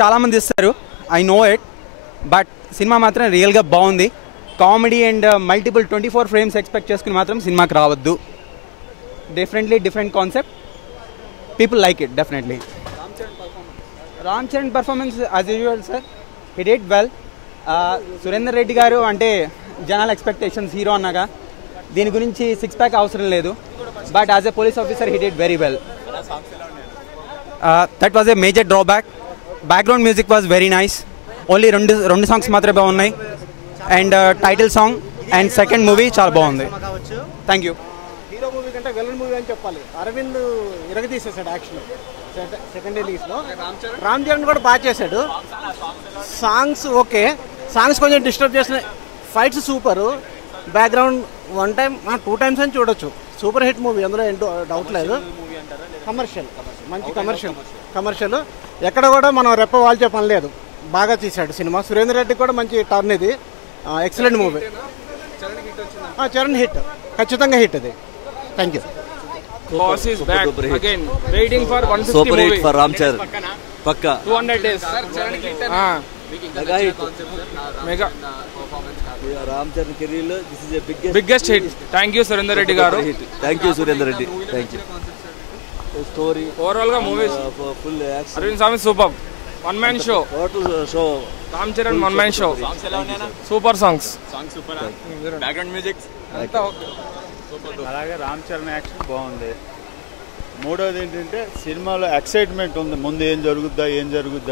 చాలా మంది ఇస్తారు, I know it, but cinema మాత్రం రియల్గా బాగుంది. Comedy and multiple 24 frames expect చేసుకుని మాత్రం సినిమాకి రావద్దు. Different concept, people like it definitely. Ram Charan performance as usual sir, he did well. Surender Reddy గారు అంటే జనాల ఎక్స్పెక్టేషన్స్ హీరో అన్నాగా, దీని గురించి 6 ప్యాక్ అవసరం లేదు, but as a police officer he did very well. That was a major drawback. Background music was very nice. Only రెండు songs మాత్రమే బాగున్నాయి, and title song and second movie చాలా బాగుంది. Thank you. హీరో మూవీ కంటే villain movie అని చెప్పాలి. Arvind ఇరగదీసేసాడు action. Second రిలీజ్లో Ram Charan కూడా బాగా చేశాడు. సాంగ్స్ ఓకే, సాంగ్స్ కొంచెం డిస్టర్బ్ చేసిన. Fights super. Background 1 time 2 times అని చూడొచ్చు. సూపర్ హిట్ మూవీ, అందులో ఏంటో డౌట్ లేదు. కమర్షియల్, మంచి కమర్షియల్. ఎక్కడ కూడా మనం రెప్ప వాల్చే పని లేదు. బాగా తీశాడు సినిమా. సురేందర్ రెడ్డి కూడా మంచి టర్న్ ఇది. Excellent movie. చరణ్ హిట్, ఖచ్చితంగా హిట్ ఇది. Thank you. Boss is back again. Waiting for 150 Super movie. hit for Ram Charan. Pakka. 200 days. Mega hit. Mega. Yeah, Ram Charan career, this is a biggest hit. Thank you Surendra Reddy garu. Thank you Surendra Reddy. Thank you. The story. Overall ga movies. Full action. Arvind Swamy super. One man show. Total show. Ram Charan one man show. Super songs. Songs super. Background music. అలాగే Ram Charan action బాగుంది. మూడోది ఏంటంటే సినిమాలో excitement ఉంది. ముందు ఏం జరుగుద్దా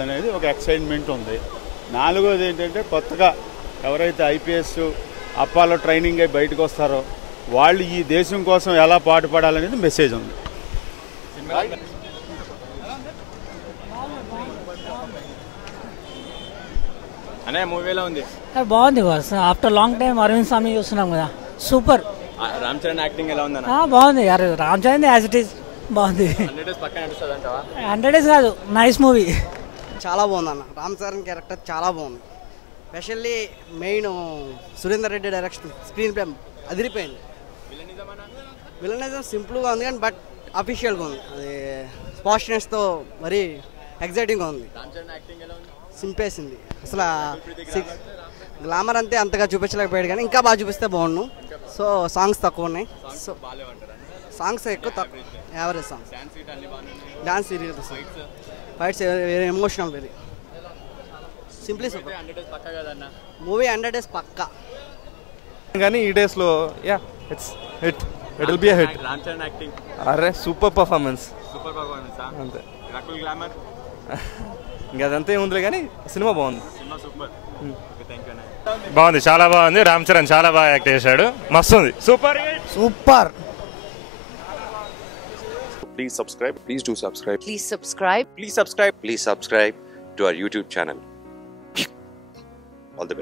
అనేది ఒక ఎక్సైట్మెంట్ ఉంది. నాలుగోది ఏంటంటే కొత్తగా ఎవరైతే ఐపీఎస్ అప్పాలో ట్రైనింగ్ అయి బయటకు వస్తారో వాళ్ళు ఈ దేశం కోసం ఎలా పాటుపడాలనేది మెసేజ్ ఉంది. అనే మూవీలో ఉంది. బాగుంది boss. After long time Arvind Swamy చూస్తున్నాం కదా, సూపర్. రామ్ చరణ్ యాక్టింగ్ ఎలా ఉందన్న? బాగుంది. Ram Charan as it is బాగుంది. 100 days పక్కన నడుస్తుంది అంటావా? 100 days కాదు, నైస్ మూవీ. చాలా బాగుంది అన్న. రామ్ చరణ్ క్యారెక్టర్ చాలా బాగుంది. Specially main Surender Reddy direction, screen play అదిరిపోయింది. విలనిజం సింపుల్గా ఉంది కానీ బట్ అఫీషియల్గా ఉంది. అది స్పాష్నెస్తో మరీ ఎగ్జైటింగ్గా ఉంది. సింపేసింది అసలు. గ్లామర్ అంతే అంతగా చూపించలేకపోయాడు కానీ ఇంకా బాగా చూపిస్తే బాగుండు. సో సాంగ్స్ తక్కువ ఉన్నాయి. సో సాంగ్స్ ఎక్కువ తక్కువ, average songs. Dance serial, fights very emotional, very simply super. Movie 100 days పక్కా. కానీ ఈ డేస్లో it's hit, it will be a hit. Ram Charan acting అరే సూపర్ పర్ఫార్మెన్స్ అంతే. రకుల్ గ్లామర్ ఇంకా అదంతా ఏముంది కానీ సినిమా బాగుంది. Cinema super. థ్యాంక్ యూ అన్న. బాగుంది, చాలా బాగుంది. రామ్ చరణ్ చాలా బాగా యాక్ట్ చేశాడు, మస్తు ఉంది. Super super. Please subscribe. Please do subscribe. Please subscribe. Please subscribe. Please subscribe to our YouTube channel.